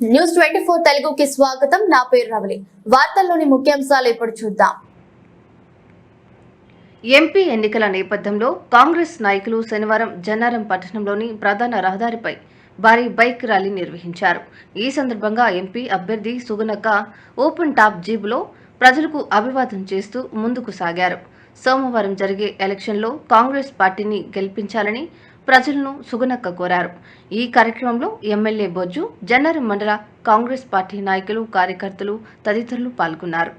News 24 తెలుగుకి స్వాగతం. నా పేరు రవలి. వార్తల్లోని ముఖ్యాంశాలు ఇప్పుడు చూద్దాం. ఎంపీ ఎన్నికల నేపథ్యంలో కాంగ్రెస్ నాయకులు శనివారం జన్నారం పట్టణంలోని ప్రధాన రహదారిపై భారీ బైక్ ర్యాలీ నిర్వహించారు. ఈ సందర్భంగా ఎంపీ అభ్యర్థి సుగుణక్క ఓపెన్ టాప్ జీబులో ప్రజలకు అభివాదం చేస్తూ ముందుకు సాగారు. సోమవారం జరిగే ఎలక్షన్లో కాంగ్రెస్ పార్టీని గెలిపించాలని ప్రజలను సుగుణక్క కోరారు. ఈ కార్యక్రమంలో ఎమ్మెల్యే బొజ్జు, జన్నారం మండల కాంగ్రెస్ పార్టీ నాయకులు, కార్యకర్తలు తదితరులు పాల్గొన్నారు.